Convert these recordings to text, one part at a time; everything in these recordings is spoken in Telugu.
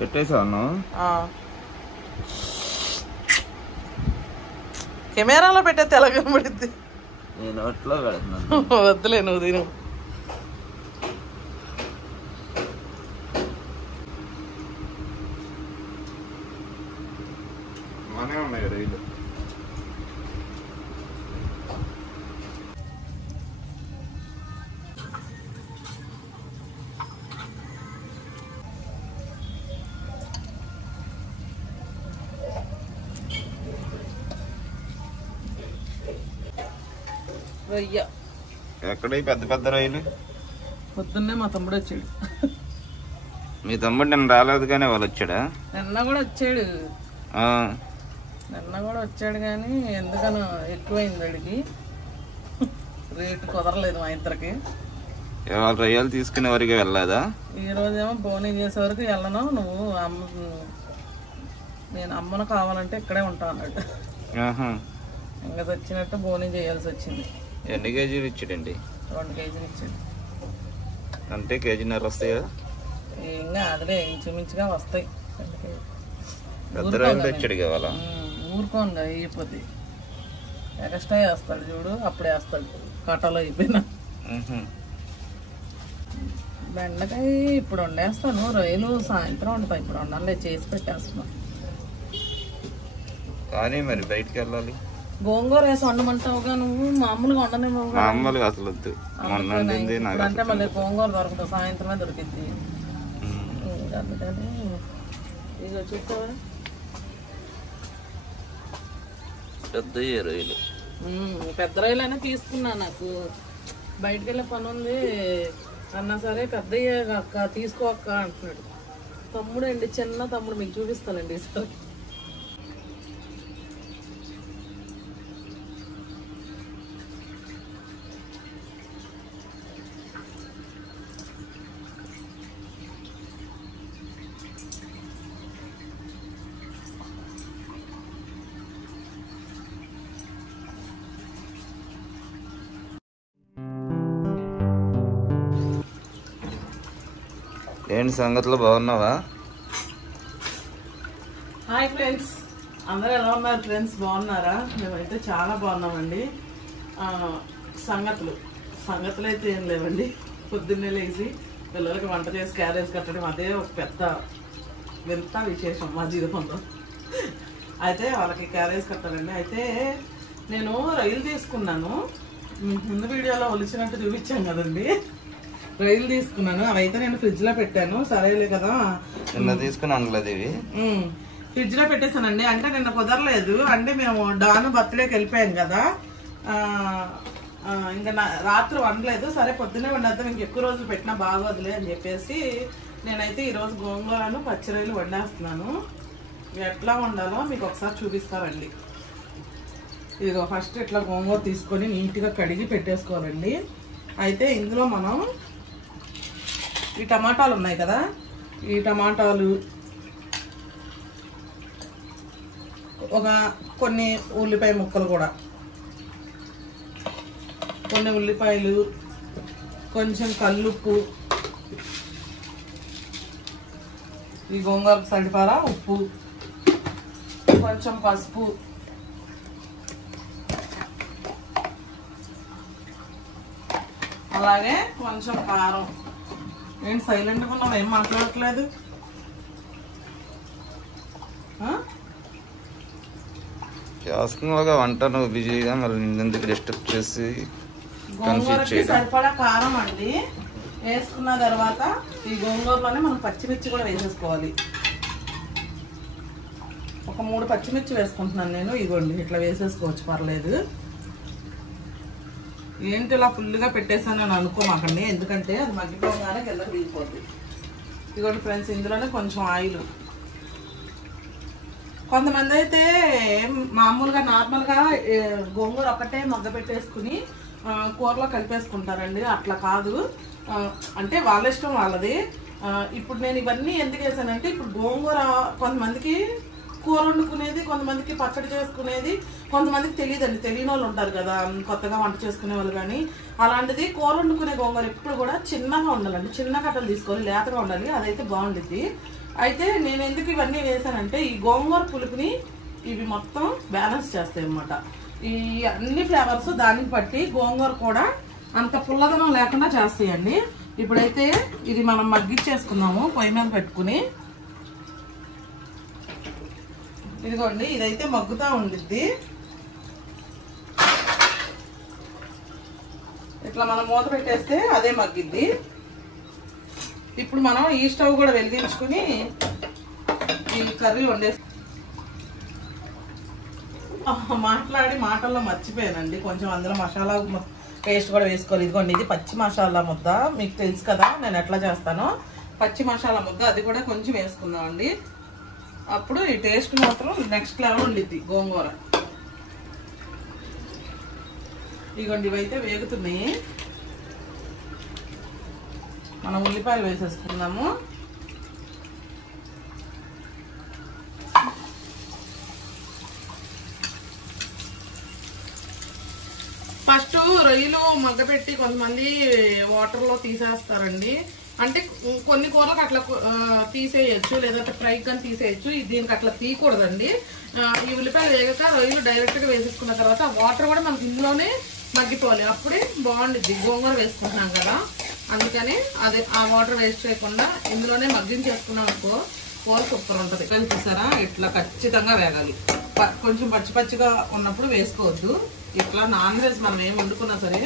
పెట్టేసాను. కెమెరాలో పెట్టేస్తే ఎలా కనబడుద్ది? నేను అట్లా పెడుతున్నాను. వద్దులే నువ్వు తిను. బాగానే ఉన్నాయి రైలు. రొయ్య ఎక్కడ పెద్ద పెద్ద రైలు? పొద్దున్నే మా తమ్ముడు వచ్చాడు. మీ తమ్ముడు నిన్న రాలేదు కానీ వాళ్ళు వచ్చాడా? నిన్న కూడా వచ్చాడు కానీ ఎందుకనో ఎక్కువైంది అడిగి రేటు కుదరలేదు మా ఇద్దరికి. ఇవాళ రొయ్యలు తీసుకునే వరకు వెళ్ళలేదా? ఈ రోజేమో బోనీ చేసే వరకు వెళ్ళను, నువ్వు నేను అమ్మను కావాలంటే ఇక్కడే ఉంటా అన్నట్టు. ఇంకా వచ్చినట్టు బోనీ చేయాల్సి వచ్చింది. ఎన్ని కేజీలు ఇచ్చాడండి? 2 కేజీలు ఇచ్చాడు. అంటే కేజీన్నర వస్తాయా? ఇంకా అదిలే ఇంచుమించుగా వస్తాయి. పెద్ద రైలు తెచ్చాడు కావాలా? ఊరుకోండి అయిపోద్ది. ఎక్స్ట్రా వేస్తాడు చూడు, అప్పుడే వేస్తాడు కట్టలో అయిపోయినా. బెండకాయ ఇప్పుడు వండేస్తాను, రొయ్యలు సాయంత్రం వండుతాయి. ఇప్పుడు వండాలి, చేసి పెట్టేస్తున్నాను. కానీ మరి బయటికి వెళ్ళాలి. గోంగూర వేసి వండమంటావుగా నువ్వు, మామూలుగా వండనేమో. మామూలుగా అసలు వద్దు అంటే మళ్ళీ గోంగూర దొరుకుతుంది, సాయంత్రమే దొరికింది. అందుకని ఇక చూస్తావా పెద్ద రొయ్యలు. పెద్ద రొయ్యలు అయినా తీసుకున్నా, నాకు బయటకు వెళ్ళే పని ఉంది అన్నా సరే పెద్ద అక్క తీసుకో అక్క అంటున్నాడు. తమ్ముడు అండి, చిన్న తమ్ముడు, మీకు చూపిస్తానండి ఈసారి. ఏంటి సంగతులు, బాగున్నావా? హాయ్ ఫ్రెండ్స్, అందరూ ఎలా ఉన్నారు ఫ్రెండ్స్? బాగున్నారా? మేమైతే చాలా బాగున్నామండి. సంగతులు అయితే ఏం లేవండి. పొద్దున్నే లేచి పిల్లలకి వంట చేసి క్యారేజ్ కట్టడం అదే ఒక పెద్ద వింత విశేషం మా జీవితంలో. అయితే వాళ్ళకి క్యారేజ్ కట్టాలండి. అయితే నేను రైలు తీసుకున్నాను, ముందు వీడియోలో ఒలిచినట్టు చూపించాను కదండి. రైలు తీసుకున్నాను, అవైతే నేను ఫ్రిడ్జ్ లో పెట్టాను. సరేలే కదా తీసుకున్నాను, ఫ్రిడ్జ్ లో పెట్టేసానండి. అంటే నిన్న కుదరలేదు, అంటే మేము డాను బర్త్డేకి వెళ్ళిపోయాం కదా, ఇంకా రాత్రి వండలేదు. సరే పొద్దున్నే వండేద్దాం, ఇంకెక్కువ రోజులు పెట్టినా బాగోదులే అని చెప్పేసి నేనైతే ఈరోజు గోంగూరను పచ్చి రొయ్యలు వండేస్తున్నాను. ఎట్లా వండాలో మీకు ఒకసారి చూపిస్తారండి. ఇదిగో ఫస్ట్ ఇట్లా గోంగూర తీసుకొని నీట్గా కడిగి పెట్టేసుకోవాలండి. అయితే ఇందులో మనం ఈ టమాటాలు ఉన్నాయి కదా, ఈ టమాటాలు, కొన్ని ఉల్లిపాయ ముక్కలు కూడా, కొన్ని ఉల్లిపాయలు, కొంచెం కల్లుప్పు, ఈ గోంగూరకు సరిపడా ఉప్పు, కొంచెం పసుపు, అలాగే కొంచెం కారం. ఏంటి సైలెంట్గా ఉన్నావు, ఏం మాట్లాడట్లేదు? చేస్తున్నావుగా వంట, నువ్వు బిజీగా, మరి ఎందుకు డిస్టర్బ్ చేసి. గోంగూరకి సరిపడా కారం అండి వేసుకున్న తర్వాత ఈ గోంగూరలోనే మనం పచ్చిమిర్చి కూడా వేసేసుకోవాలి. ఒక 3 పచ్చిమిర్చి వేసుకుంటున్నాను నేను. ఇదిగోండి ఇట్లా వేసేసుకోవచ్చు, పర్లేదు. ఏంటి ఇలా ఫుల్గా పెట్టేసాను అని అనుకోమాకండి, ఎందుకంటే అది మగ్గిపోగానే కిందకి దిగిపోద్ది. ఇదిగోండి ఫ్రెండ్స్, ఇందులోనే కొంచెం ఆయిల్. కొంతమంది అయితే మామూలుగా నార్మల్గా గోంగూర ఒకటే మగ్గ పెట్టేసుకుని కూరలో కలిపేసుకుంటారండి. అట్లా కాదు, అంటే వాళ్ళ ఇష్టం వాళ్ళది. ఇప్పుడు నేను ఇవన్నీ ఎందుకు వేసానంటే, ఇప్పుడు గోంగూర కొంతమందికి కూర వండుకునేది, కొంతమందికి పచ్చడి చేసుకునేది, కొంతమందికి తెలియదండి, తెలియని వాళ్ళు ఉంటారు కదా కొత్తగా వంట చేసుకునే వాళ్ళు. కానీ అలాంటిది కూర వండుకునే గోంగూర ఎప్పుడు కూడా చిన్నగా ఉండాలండి, చిన్న కట్టలు తీసుకోవాలి, లేతగా ఉండాలి, అదైతే బాగుండిద్ది. అయితే నేను ఎందుకు ఇవన్నీ వేసానంటే ఈ గోంగూర పులుపుని ఇవి మొత్తం బ్యాలెన్స్ చేస్తాయి అన్నమాట. ఈ అన్ని ఫ్లేవర్స్ దానికి బట్టి గోంగూర కూడా అంత పుల్లదనం లేకుండా చేస్తాయండి. ఇప్పుడైతే ఇది మనం మగ్గిచ్చేసుకుందాము పొయ్యి మీద పెట్టుకుని. ఇదిగోండి ఇదైతే మగ్గుతూ ఉండిద్ది. ఇట్లా మనం మూత పెట్టేస్తే అదే మగ్గిద్ది. ఇప్పుడు మనం ఈ స్టవ్ కూడా వెలిగించుకుని ఈ కర్రీ వండేసి మాట్లాడి మాటల్లో మర్చిపోయానండి. కొంచెం అందులో మసాలా పేస్ట్ కూడా వేసుకోవాలి. ఇదిగోండి ఇది పచ్చి మసాలా ముద్ద, మీకు తెలుసు కదా నేను ఎట్లా చేస్తానో. పచ్చి మసాలా ముద్ద అది కూడా కొంచెం వేసుకుందామండి. అప్పుడు ఈ టేస్ట్ మాత్రం నెక్స్ట్ లెవెల్ ఉండిద్ది గోంగూర. ఇదిగోండి ఇవైతే వేగుతున్నాయి. మనం ఉల్లిపాయలు వేసేసుకుందాము. ఫస్ట్ రొయ్యలు మగ్గపెట్టి కొంతమంది వాటర్లో తీసేస్తారండి. అంటే కొన్ని కూరలకు అట్లా తీసేయచ్చు, లేదంటే ఫ్రై కానీ తీసేయచ్చు. దీనికి అట్లా తీయకూడదండి. ఈ ఉల్లిపాయలు వేగాక రొయ్యలు డైరెక్ట్గా వేసేసుకున్న తర్వాత వాటర్ కూడా మనకి ఇందులోనే మగ్గిపోవాలి. అప్పుడే బాగుండిద్ది. గోంగూర వేసుకుంటున్నాం కదా, అందుకని అదే ఆ వాటర్ వేస్ట్ చేయకుండా ఇందులోనే మగ్గించేసుకున్నాం అనుకో కూర సూపర్ ఉంటుంది. చూసారా ఇట్లా ఖచ్చితంగా వేగాలి. కొంచెం పచ్చి పచ్చిగా ఉన్నప్పుడు వేసుకోవద్దు. ఇట్లా నాన్ వెజ్ మనం ఏం వండుకున్నా సరే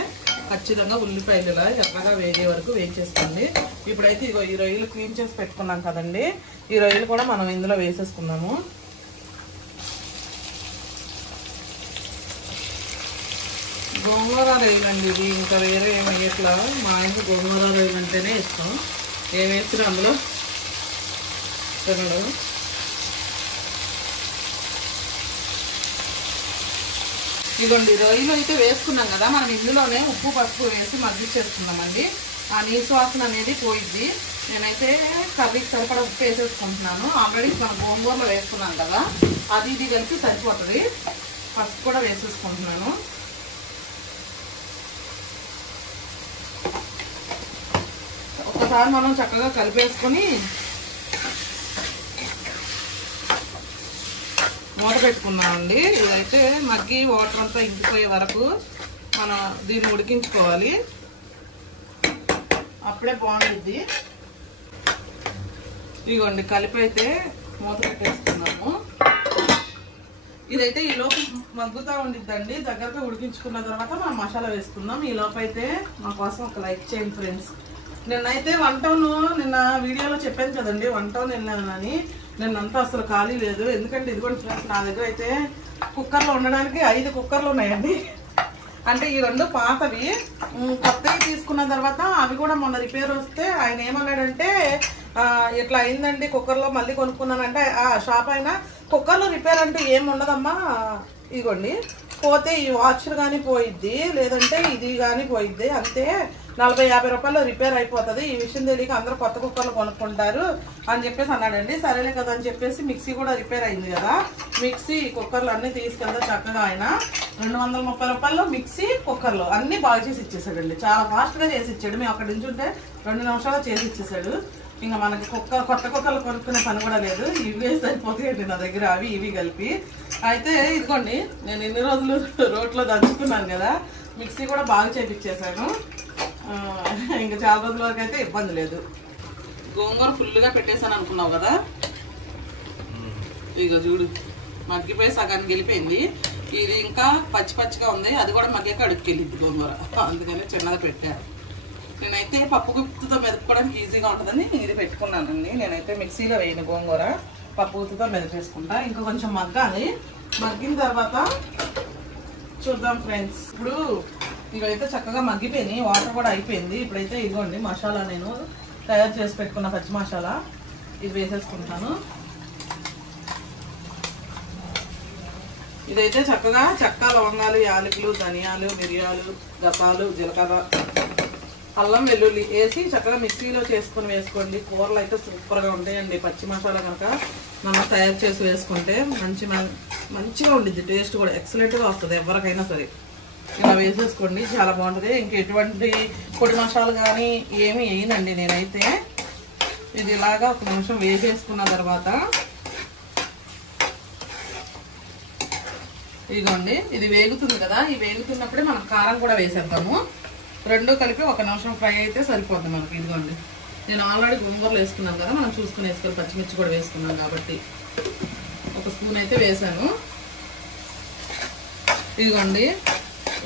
ఖచ్చితంగా ఉల్లిపాయలు ఇలా ఎర్రగా వేగే వరకు వేయించేసుకోండి. ఇప్పుడైతే ఇగో ఈ రొయ్యలు క్లీన్ చేసి పెట్టుకున్నాం కదండి, ఈ రొయ్యలు కూడా మనం ఇందులో వేసేసుకున్నాము. గోంగూర రొయ్యలు అండి ఇది, ఇంకా వేరే ఏం వేయట్లా. మా ఇంట్లో గోంగూర రొయ్యలు అంటేనే ఇష్టం. ఏం వేసినా అందులో తినడు. ఇదిగోండి రొయ్యలు అయితే వేసుకున్నాం కదా, మనం ఇందులోనే ఉప్పు పసుపు వేసి మగ్గిచ్చేసుకున్నామండి. ఆ నీసు వాసన అనేది పోయిద్ది. నేనైతే కర్రీకి సరిపడా ఉప్పు వేసేసుకుంటున్నాను. ఆల్రెడీ మనం గోంగూరలో వేసుకున్నాం కదా, అది ఇది కలిపి సరిపోతుంది. పసుపు కూడా వేసేసుకుంటున్నాను. ఒకసారి మనం చక్కగా కలిపేసుకొని మూత పెట్టుకున్నామండి. ఇదైతే మగ్గి వాటర్ అంతా ఇంకిపోయే వరకు మనం దీన్ని ఉడికించుకోవాలి. అప్పుడే బాగుంటుంది. ఇదిగోండి కలిపి అయితే మూత పెట్టేసుకున్నాము. ఇదైతే ఈ లోపు మగ్గుతూ ఉండిద్దండి. దగ్గరగా ఉడికించుకున్న తర్వాత మనం మసాలా వేసుకుందాం. ఈ లోపు అయితే మా కోసం ఒక లైక్ చేయండి ఫ్రెండ్స్. నిన్నైతే వన్ టౌన్ నిన్న వీడియోలో చెప్పాను కదండి, వన్ టౌన్ వెళ్ళానని. నిన్నంతా అసలు ఖాళీ లేదు. ఎందుకంటే ఇదిగోండి ఫ్రెండ్స్, నా దగ్గర అయితే కుక్కర్లో ఉండడానికి 5 కుక్కర్లు ఉన్నాయండి. అంటే ఈ 2 పాతవి, కొత్తవి తీసుకున్న తర్వాత అవి కూడా మొన్న రిపేర్ వస్తే ఆయన ఏమన్నాడంటే ఇట్లా అయిందండి కుక్కర్లో మళ్ళీ కొనుక్కున్నానంటే, ఆ షాప్ అయినా కుక్కర్లో రిపేర్ అంటూ ఏమి ఉండదమ్మా, ఇదిగోండి పోతే ఈ వాచర్ కానీ పోయిద్ది, లేదంటే ఇది కానీ పోయిద్ది, అంతే 40-50 రూపాయలు రిపేర్ అయిపోతుంది. ఈ విషయం తెలియక అందరూ కొత్త కుక్కర్లు కొనుక్కుంటారు అని చెప్పేసి అన్నాడండి. సరేలే కదా అని చెప్పేసి మిక్సీ కూడా రిపేర్ అయింది కదా, మిక్సీ కుక్కర్లు అన్నీ తీసుకెళ్తే చక్కగా ఆయన 230 రూపాయలు మిక్సీ కుక్కర్లు అన్నీ బాగా చేసి ఇచ్చేసాడండి. చాలా ఫాస్ట్గా చేసి ఇచ్చాడు. మేము అక్కడ నుంచి ఉంటే 2 నిమిషాలు చేసి ఇచ్చేసాడు. ఇంకా మనకి కొత్త కుక్కర్లు కొనుక్కునే పని కూడా లేదు. ఇవి సరిపోతాయండి నా దగ్గర, అవి ఇవి కలిపి. అయితే ఇదిగోండి నేను ఎన్ని రోజులు రోట్లో దంచుకున్నాను కదా, మిక్సీ కూడా బాగా చేపించేసాను. ఇంకా చాలా రోజుల వరకు అయితే ఇబ్బంది లేదు. గోంగూర ఫుల్గా పెట్టేసాను అనుకున్నావు కదా, ఇక చూడు మగ్గిపోయి సగానికి వెళ్ళిపోయింది. ఇది ఇంకా పచ్చి పచ్చిగా ఉంది, అది కూడా మగ్గాక అడుక్కెళ్ళింది గోంగూర, అందుకని చిన్నగా పెట్టాను. నేనైతే పప్పు గుత్తుతో మెదుపుకోవడానికి ఈజీగా ఉంటుందని ఇది పెట్టుకున్నానండి. నేనైతే మిక్సీలో వేయను గోంగూర, పప్పు గుత్తుతో మెదిపేసుకుంటా. ఇంకా కొంచెం మగ్గాలి. మగ్గిన తర్వాత చూద్దాం ఫ్రెండ్స్. ఇప్పుడు ఇవైతే చక్కగా మగ్గిపోయినాయి, వాటర్ కూడా అయిపోయింది. ఇప్పుడైతే ఇదిగోండి మసాలా నేను తయారు చేసి పెట్టుకున్న పచ్చి మసాలా ఇది వేసేసుకుంటాను. ఇదైతే చక్కగా చెక్క, లవంగాలు, యాలకులు, ధనియాలు, మిరియాలు, గసాలు, జీలకర్ర, అల్లం వెల్లుల్లి వేసి చక్కగా మిక్సీలో చేసుకొని వేసుకోండి. కూరలు అయితే సూపర్గా ఉంటాయండి. పచ్చి మసాలా కనుక మనం తయారు చేసి వేసుకుంటే మంచిగా ఉండిద్ది. టేస్ట్ కూడా ఎక్సలెంట్గా వస్తుంది ఎవరికైనా సరే. ఇలా వేసేసుకోండి, చాలా బాగుంటుంది. ఇంక ఎటువంటి పొడి మసాలా కానీ ఏమి వేయనండి నేనైతే. ఇది ఇలాగా 1 నిమిషం వేసేసుకున్న తర్వాత ఇదిగోండి ఇది వేగుతుంది కదా, ఈ వేగుతున్నప్పుడే మనం కారం కూడా వేసేద్దాము. రెండు కలిపి 1 నిమిషం ఫ్రై అయితే సరిపోద్ది మనకి. ఇదిగోండి నేను ఆల్రెడీ గోంగూరలు వేసుకున్నాను కదా, మనం చూసుకుని వేసుకోవాలి. పచ్చిమిర్చి కూడా వేసుకున్నాం కాబట్టి 1 స్పూన్ అయితే వేసాను. ఇదిగోండి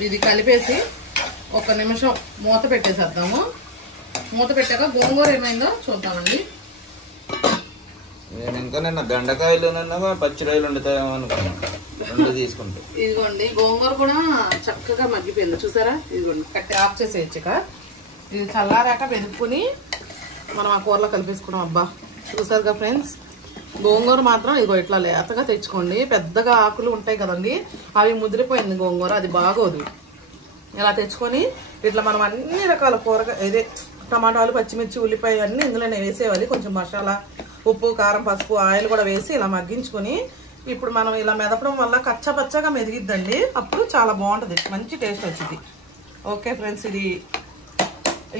ఇది కలిపేసి 1 నిమిషం మూత పెట్టేసేద్దాము. మూత పెట్టాక గోంగూర ఏమైందో చూద్దామండి. నేను ఇంకా నిన్న బెండకాయలు పచ్చిరాయలు వండుతాయేమో అనుకున్నాను తీసుకుంటే. ఇదిగోండి గోంగూర కూడా చక్కగా మగ్గిపోయింది చూసారా. ఇదిగోండి కట్టి ఆఫ్ చేసేయచ్చుక. ఇది చల్లారాక వెనుక్కుని మనం ఆ కూరలో కలిపేసుకున్నాం. అబ్బా చూసారుగా ఫ్రెండ్స్, గోంగూర మాత్రం ఇదిగో ఇట్లా లేతగా తెచ్చుకోండి. పెద్దగా ఆకులు ఉంటాయి కదండి, అవి ముదిరిపోయింది గోంగూర, అది బాగోదు. ఇలా తెచ్చుకొని ఇట్లా మనం అన్ని రకాల కూరగా ఇదే టమాటాలు, పచ్చిమిర్చి, ఉల్లిపాయ అన్నీ ఇందులోనే వేసేవాలి. కొంచెం మసాలా, ఉప్పు, కారం, పసుపు, ఆయిల్ కూడా వేసి ఇలా మగ్గించుకొని ఇప్పుడు మనం ఇలా మెదపడం వల్ల కచ్చపచ్చగా మెదిగిద్దండి. అప్పుడు చాలా బాగుంటుంది, మంచి టేస్ట్ వచ్చింది. ఓకే ఫ్రెండ్స్, ఇది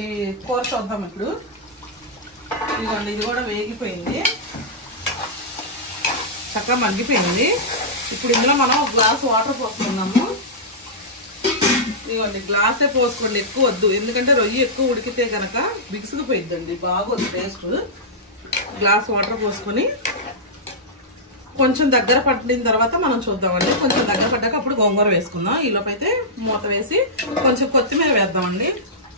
ఈ కూర చూద్దాం ఇప్పుడు. ఇదిగోండి ఇది కూడా వేగిపోయింది, చక్కగా మగ్గిపోయింది. ఇప్పుడు ఇందులో మనం 1 గ్లాస్ వాటర్ పోసుకున్నాము. ఇదిగోండి గ్లాసే పోసుకోండి, ఎక్కువ వద్దు, ఎందుకంటే రొయ్యి ఎక్కువ ఉడికితే కనుక బిగుసుకుపోయిద్దండి, బాగోదు టేస్ట్. గ్లాస్ వాటర్ పోసుకొని కొంచెం దగ్గర పట్టిన తర్వాత మనం చూద్దామండి. కొంచెం దగ్గర పడ్డాక అప్పుడు గోంగూర వేసుకుందాం. ఈలోపు అయితే మూత వేసి కొంచెం కొత్తిమీర వేద్దామండి.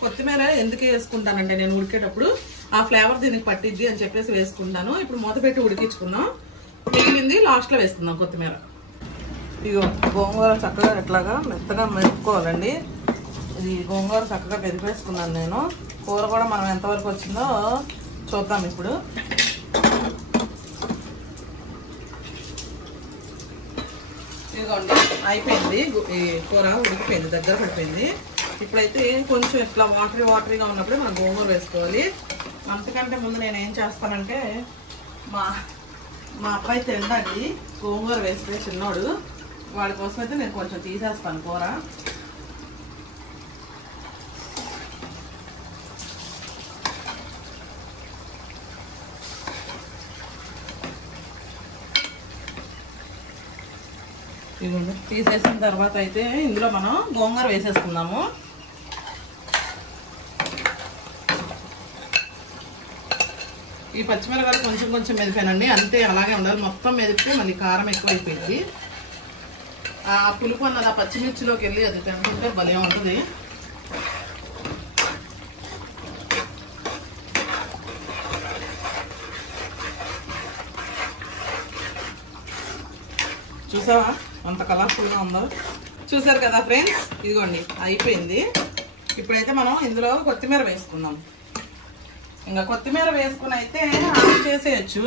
కొత్తిమీర ఎందుకు వేసుకుంటానంటే నేను ఉడికేటప్పుడు ఆ ఫ్లేవర్ దీనికి పట్టిద్ది అని చెప్పేసి వేసుకుంటాను. ఇప్పుడు మూత పెట్టి ఉడికించుకుందాం, మిగిలింది లాస్ట్లో వేసుకుందాం కొత్తిమీర. ఇగో గోంగూర చక్కగా ఎట్లాగా మెత్తగా మెరుపుకోవాలండి. ఇది గోంగూర చక్కగా పెరిపేసుకున్నాను నేను. కూర కూడా మనం ఎంతవరకు వచ్చిందో చూద్దాం ఇప్పుడు. ఇదిగోండి అయిపోయింది, ఈ కూర ఉడికిపోయింది, దగ్గర పడిపోయింది. ఇప్పుడైతే కొంచెం ఇట్లా వాటరీగా ఉన్నప్పుడే మనం గోంగూర వేసుకోవాలి. అంతకంటే ముందు నేను ఏం చేస్తానంటే మా అబ్బాయి తినడానికి గోంగూర వేస్తే చిన్నోడు, వాడి కోసం అయితే నేను కొంచెం తీసేస్తాను కూర. ఇదిగోండి తీసేసిన తర్వాత అయితే ఇందులో మనం గోంగూర వేసేసుకుందాము. ఈ పచ్చిమిరపకాయలు కొంచెం కొంచెం మెదిపోయానండి, అంతే అలాగే ఉండాలి. మొత్తం మెదిపితే మళ్ళీ కారం ఎక్కువ అయిపోయింది. ఆ పులుపు అన్నది ఆ పచ్చిమిర్చిలోకి వెళ్ళి అది తింటుంటే భలే ఉంటుంది. చూసావా అంత కలర్ఫుల్గా ఉందో, చూసారు కదా ఫ్రెండ్స్. ఇదిగోండి అయిపోయింది. ఇప్పుడైతే మనం ఇందులో కొత్తిమీర వేసుకుందాం. ఇంకా కొత్తిమీర వేసుకుని అయితే ఆఫ్ చేసేయచ్చు.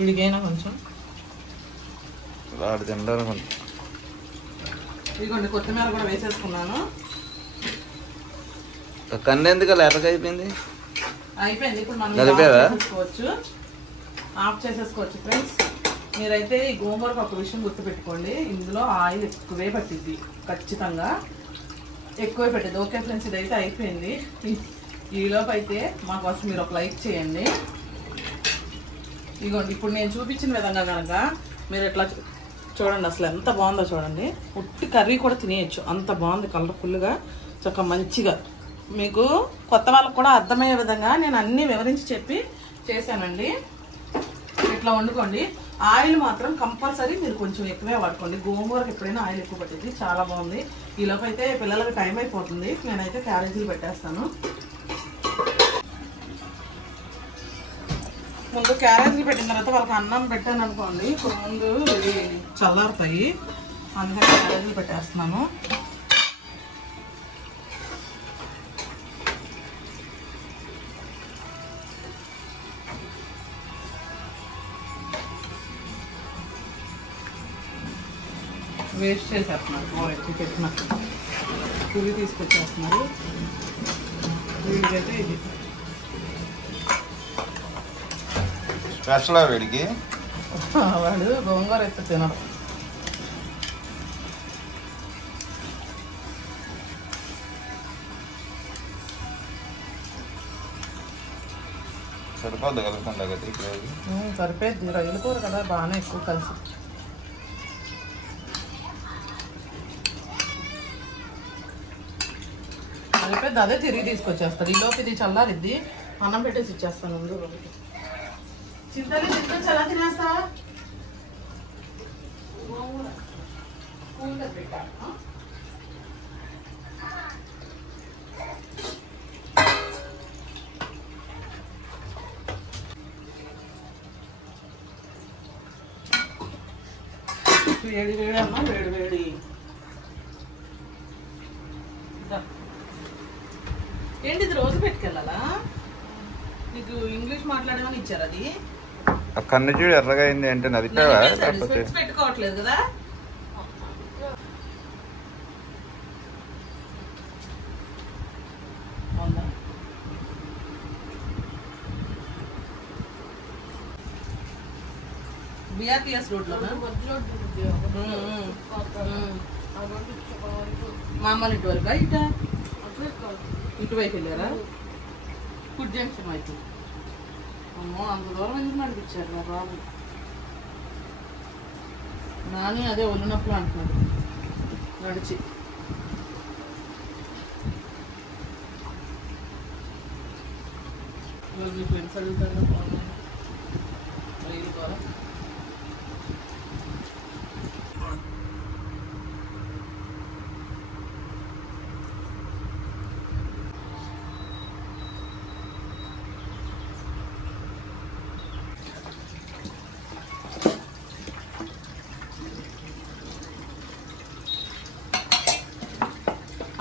ఇడికైనా కొంచెం ఇదిగోండి కొత్తిమీర కూడా వేసేసుకున్నాను. కన్ను ఎందుకు ఎర్రగా అయిపోయింది? అయిపోయింది. ఇప్పుడు మనం ఆఫ్ చేసేసుకోవచ్చు ఫ్రెండ్స్. మీరైతే ఈ గోంగూరకు ఒక విషయం గుర్తుపెట్టుకోండి, ఇందులో ఆయిల్ ఎక్కువే పట్టిద్ది, ఖచ్చితంగా ఎక్కువే పెట్టింది. ఓకే ఫ్రెండ్స్, ఇదైతే అయిపోయింది. ఈలోపు అయితే మా కోసం మీరు ఒక లైక్ చేయండి. ఇదిగోండి ఇప్పుడు నేను చూపించిన విధంగా కనుక మీరు ఎట్లా చూడండి, అసలు ఎంత బాగుందో చూడండి. ఉట్టి కర్రీ కూడా తినేయచ్చు, అంత బాగుంది కలర్ఫుల్గా, చక్కగా మంచిగా. మీకు కొత్త వాళ్ళకు కూడా అర్థమయ్యే విధంగా నేను అన్నీ వివరించి చెప్పి చేశానండి. ఇట్లా వండుకోండి. ఆయిల్ మాత్రం కంపల్సరీ మీరు కొంచెం ఎక్కువే వాడుకోండి. గోంగూరకు ఎప్పుడైనా ఆయిల్ ఎక్కువ పట్టింది, చాలా బాగుంది. ఈలోపు అయితే పిల్లలకి టైం అయిపోతుంది, నేనైతే క్యారేజీలు పెట్టేస్తాను. ముందు క్యారేజీలు పెట్టిన తర్వాత వాళ్ళకి అన్నం పెట్టాను అనుకోండి, ఇప్పుడు ముందు ఇది చల్లారుతాయి, అందుకని క్యారేజీలు పెట్టేస్తున్నాను. వేస్ట్ చేసేస్తున్నారు, ఎక్కువ పెట్టినట్టు పులి తీసుకొచ్చేస్తున్నారు. వీడికైతే ఇది స్పెషల్ వీడికి, వాడు గోంగూర అయితే తినడు. సరిపోద్ది కలుపుకుంటా కదా గ్రేవీ. సరిపోద్ది, రొయ్యల కూర కదా బాగానే ఎక్కువ కలిసి. సరిపోద్ది, అదే తిరిగి తీసుకొచ్చేస్తారు. ఈలోపు ఇది చల్లారిద్ది, అన్నం పెట్టేసి ఇచ్చేస్తాను. ముందు చింతలు తింటే ఎలా తినేస్తావా? వేడి వేడి అమ్మా, వేడి వేడి. ఏంటి ఇది రోజు పెట్టుకెళ్ళాలా? నీకు ఇంగ్లీష్ మాట్లాడమని ఇచ్చారు. అది కన్ను చూడు ఎర్రగా అయింది అంటే నదిపావా? పెట్టుకోవట్లేదు కదా. బిఆర్టీఎస్ రోడ్లో మా అమ్మలు ఇటు వరకు ఇట ఇటువైపు వెళ్ళారా? ఫుడ్ జంక్షన్ వైపు. అమ్మో అంత దూరం ఎందుకు నడిపించారు మా బాబు. నాని అదే ఒళ్ళు నొప్పులు అంటున్నాడు నడిచి. మీ ఫ్రెండ్స్ అడుగుతారు రైలు ద్వారా.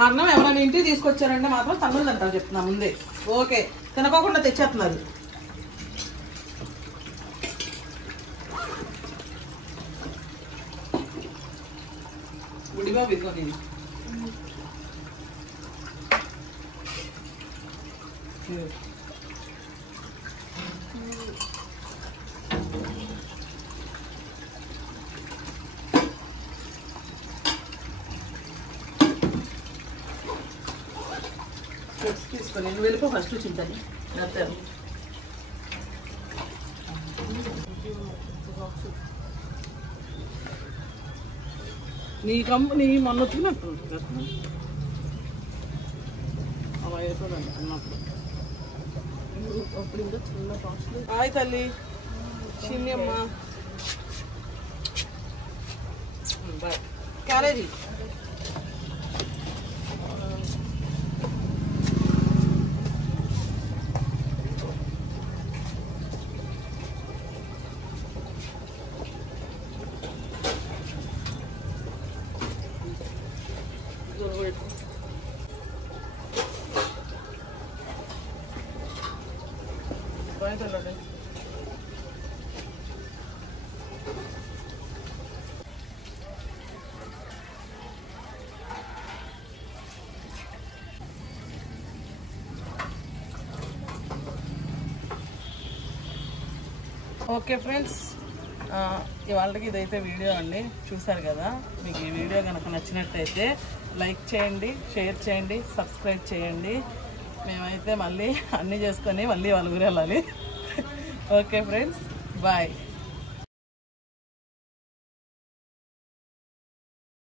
అన్నం ఎవరైనా ఇంటికి తీసుకొచ్చారంటే మాత్రం తన్నులు తింటారు చెప్తున్నా ముందే. ఓకే, తినకోకుండా తెచ్చేస్తున్నారు. గుడిగా ఇదిగో నేను తీసుకొని నువ్వు వెళ్ళిపో ఫస్ట్ చింతని నచ్చారు. నీ కంపెనీ మొన్న వచ్చినట్టు అలా అయిపోయింది అన్నప్పుడు. అప్పుడు ఇంకా చిన్న కాస్ట్లీ. హాయ్ తల్లి చిన్ని అమ్మ. బాయ్. క్యారేజీ ఓకే ఫ్రెండ్స్, ఇవాళకి ఇదైతే వీడియో అండి. చూసారు కదా. మీకు ఈ వీడియో కనుక నచ్చినట్టయితే లైక్ చేయండి, షేర్ చేయండి, సబ్స్క్రైబ్ చేయండి. మేమైతే మళ్ళీ అన్నీ చేసుకొని మళ్ళీ వాళ్ళ ఊరు వెళ్ళాలి. Okay friends, bye.